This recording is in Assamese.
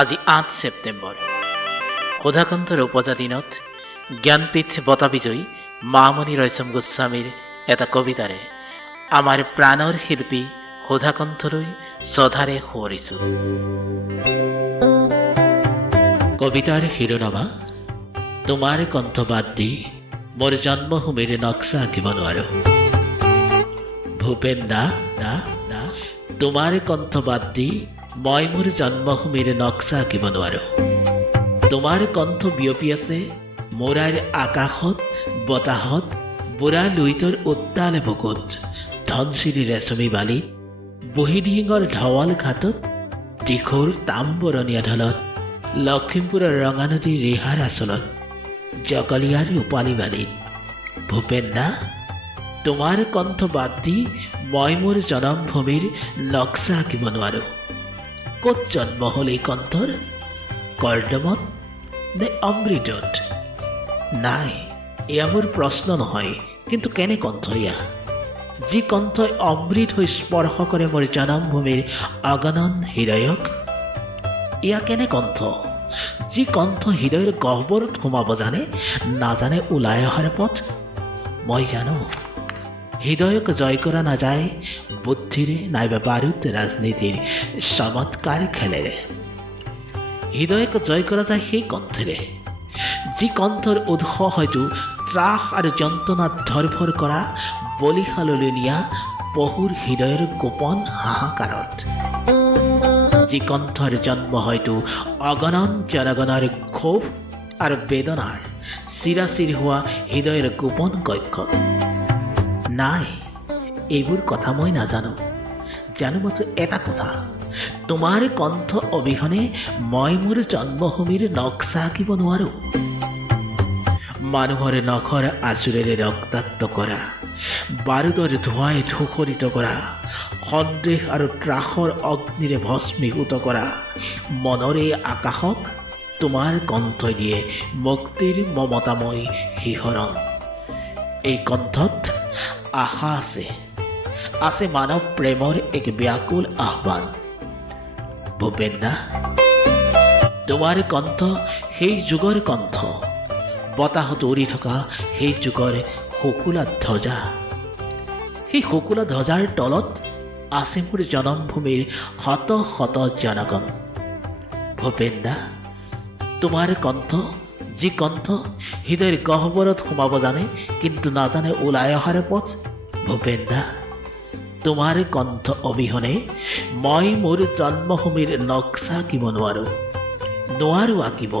আজি ৮ ছেপ্টেম্বৰ। সুধাকান্তৰ উপজা দিনত জ্ঞানপীঠ বঁটা বিজয়ী মামণি ৰয়ছম গোস্বামীৰ এটা কবিতাৰে আমাৰ প্ৰাণৰ শিল্পী সুধাকান্তলৈ শ্ৰদ্ধাৰে সোঁৱৰিছোঁ। কবিতাৰ শিৰোনামা তোমাৰ কণ্ঠ বাদ দি মোৰ জন্মভূমিৰ নক্সা আঁকিব নোৱাৰো। ভূপেন দা দা দা তোমাৰ কণ্ঠ বাদ দি মই মোৰ জন্মভূমিৰ নক্সা আঁকিব নোৱাৰো। তোমাৰ কণ্ঠ বিয়পি আছে মোৰাৰ আকাশত বতাহত, বুঢ়া লুইতৰ উত্তাল বুকুত, ধনশিৰি ৰেচমী বালিত, বুঢ়ীদিহিঙৰ ঢৱাল ঘাটত, দিখৌৰ তাম্বৰণীয়া ঢলত, লখিমপুৰৰ ৰঙা নদীৰ ৰিহাৰ আচলত, জকলীয়াৰ ৰূপালী বালিত। ভূপেন দা তোমাৰ কণ্ঠ বাদ দি মই মোৰ জনমভূমিৰ নক্সা আঁকিব নোৱাৰো। ক'ত জন্ম হ'ল এই কণ্ঠৰ? কৰ্দমত নে অমৃতত? নাই, এয়া মোৰ প্ৰশ্ন নহয়, কিন্তু কেনে কণ্ঠ এয়া? যি কণ্ঠই অমৃত হৈ স্পৰ্শ কৰে মোৰ জনমভূমিৰ অগণন হৃদয়ক। এয়া কেনে কণ্ঠ? যি কণ্ঠ হৃদয়ৰ গহ্বৰত সোমাব জানে, নাজানে ওলাই অহাৰ পথ। মই জানো হৃদয়ক জয় কৰা নাযায় বুদ্ধিৰে নাইবা বাৰুদ ৰাজনীতিৰ চমৎকাৰ খেলেৰে। হৃদয়ক জয় কৰা যায় সেই কণ্ঠেৰে, যি কণ্ঠৰ উৎস হয়তো ত্ৰাস আৰু যন্ত্ৰণাত ধৰফৰ কৰা বলিহাললৈ নিয়া পহুৰ হৃদয়ৰ গোপন হাহাকাৰত। যি কণ্ঠৰ জন্ম হয়তো অগণন জনগণৰ ক্ষোভ আৰু বেদনাৰ চিৰাচিৰ হোৱা হৃদয়ৰ গোপন কক্ষত। নাই, এইবোৰ কথা মই নাজানো, জানো মাত্ৰ এটা কথা, তোমাৰ কণ্ঠ অবিহনে মই মোৰ জন্মভূমিৰ নক্সা আঁকিব নোৱাৰো। মানুহৰ নখৰ আঁচোৰেৰে ৰক্তাক্ত কৰা, বাৰুদৰ ধোঁৱাই ধূসৰিত কৰা, সন্দেহ আৰু ত্ৰাসৰ অগ্নিৰে ভস্মীভূত কৰা মনৰে আকাশক তোমাৰ কণ্ঠই দিয়ে মুক্তিৰ মমতাময় শিহৰণ। এই কণ্ঠত আশা আছে মানৱ প্ৰেমৰ এক ব্যাকুল আহ্বান। ভূপেন দা তোমাৰ কণ্ঠ সেই যুগৰ কণ্ঠ, বতাহত উৰি থকা সেই যুগৰ শুকুলা ধ্বজা। সেই শুকুলা ধ্বজাৰ তলত আছে মোৰ জনমভূমিৰ শত শত জনগণ। ভূপেন দা তোমাৰ কণ্ঠ, যি কণ্ঠ হৃদয়ৰ গহ্বৰত সোমাব জানে কিন্তু নাজানে ওলাই অহাৰ পথ। ভূপেন দা তোমাৰ কণ্ঠ অবিহনে মই মোৰ জন্মভূমিৰ নক্সা আঁকিব নোৱাৰো আঁকিব।